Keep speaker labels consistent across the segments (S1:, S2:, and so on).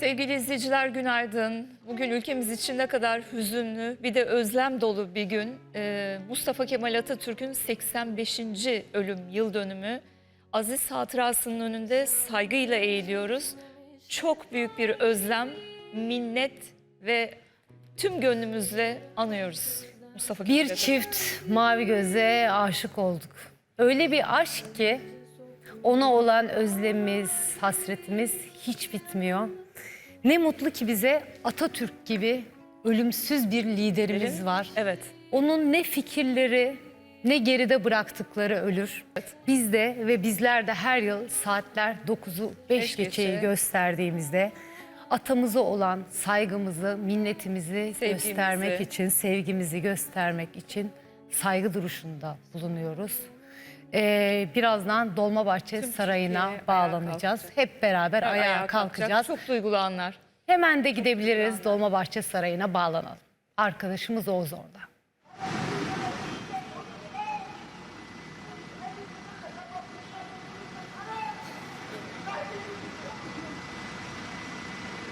S1: Sevgili izleyiciler günaydın. Bugün ülkemiz için ne kadar hüzünlü bir de özlem dolu bir gün. Ee, Mustafa Kemal Atatürk'ün 85. ölüm yıl dönümü. Aziz hatırasının önünde saygıyla eğiliyoruz. Çok büyük bir özlem, minnet ve tüm gönlümüzle anıyoruz Mustafa Kemal
S2: Bir
S1: Atatürk'ü.
S2: çift mavi göze aşık olduk. Öyle bir aşk ki ona olan özlemimiz, hasretimiz hiç bitmiyor. Ne mutlu ki bize Atatürk gibi ölümsüz bir liderimiz var.
S1: Evet.
S2: Onun ne fikirleri ne geride bıraktıkları ölür. Biz de ve bizler de her yıl saatler 9'u 5
S1: Beş
S2: geçeyi
S1: geçe.
S2: gösterdiğimizde atamıza olan saygımızı, minnetimizi
S1: Sevgimizi.
S2: göstermek için, sevgimizi göstermek için saygı duruşunda bulunuyoruz. Ee, birazdan Dolmabahçe
S1: Tüm
S2: Sarayı'na
S1: Türkiye ayağa
S2: bağlanacağız. Hep beraber ayağa,
S1: Ayağa
S2: kalkacağız.
S1: Çok duygulu anlar.
S2: Hemen de gidebiliriz Dolmabahçe Sarayı'na bağlanalım. Arkadaşımız Oğuz orada.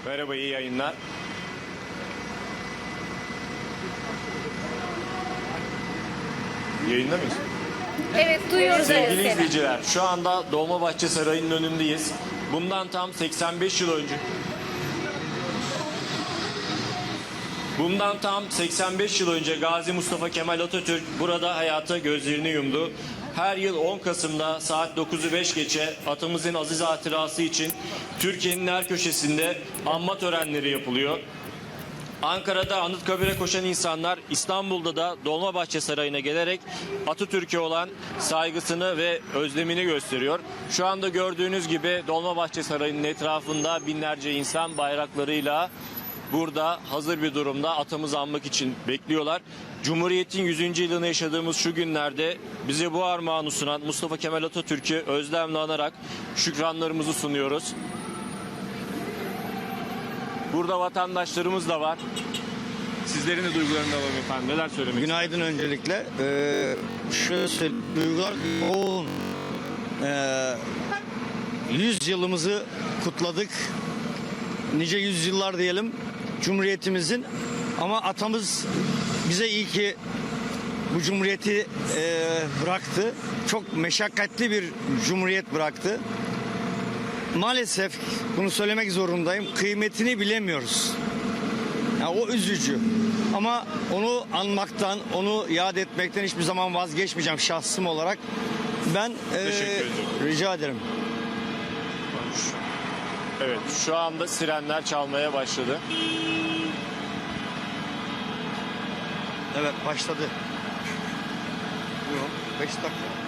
S3: Merhaba, iyi yayınlar. Yayında mıyız?
S2: Evet duyuyoruz
S3: Sevgili izleyiciler, şu anda Dolmabahçe Sarayı'nın önündeyiz. Bundan tam 85 yıl önce... Bundan tam 85 yıl önce Gazi Mustafa Kemal Atatürk burada hayata gözlerini yumdu. Her yıl 10 Kasım'da saat 9'u 5 geçe atamızın aziz hatırası için Türkiye'nin her köşesinde anma törenleri yapılıyor. Ankara'da Anıtkabir'e koşan insanlar İstanbul'da da Dolmabahçe Sarayı'na gelerek Atatürk'e olan saygısını ve özlemini gösteriyor. Şu anda gördüğünüz gibi Dolmabahçe Sarayı'nın etrafında binlerce insan bayraklarıyla burada hazır bir durumda atamızı anmak için bekliyorlar. Cumhuriyet'in 100. yılını yaşadığımız şu günlerde bize bu armağanı sunan Mustafa Kemal Atatürk'ü özlemle anarak şükranlarımızı sunuyoruz. Burada vatandaşlarımız da var. Sizlerin de duygularını alalım efendim. Neler söylemek
S4: Günaydın öncelikle. Ee, şöyle söyleyeyim, duygular yoğun. Ee, 100 yılımızı kutladık. Nice yüzyıllar diyelim Cumhuriyetimizin. Ama atamız bize iyi ki bu cumhuriyeti e, bıraktı. Çok meşakkatli bir cumhuriyet bıraktı. Maalesef bunu söylemek zorundayım. Kıymetini bilemiyoruz. Ya o üzücü. Ama onu anmaktan, onu yad etmekten hiçbir zaman vazgeçmeyeceğim şahsım olarak. Ben e,
S3: Teşekkür ederim.
S4: rica ederim.
S3: Evet şu anda sirenler çalmaya başladı.
S4: Evet başladı. 5 dakika.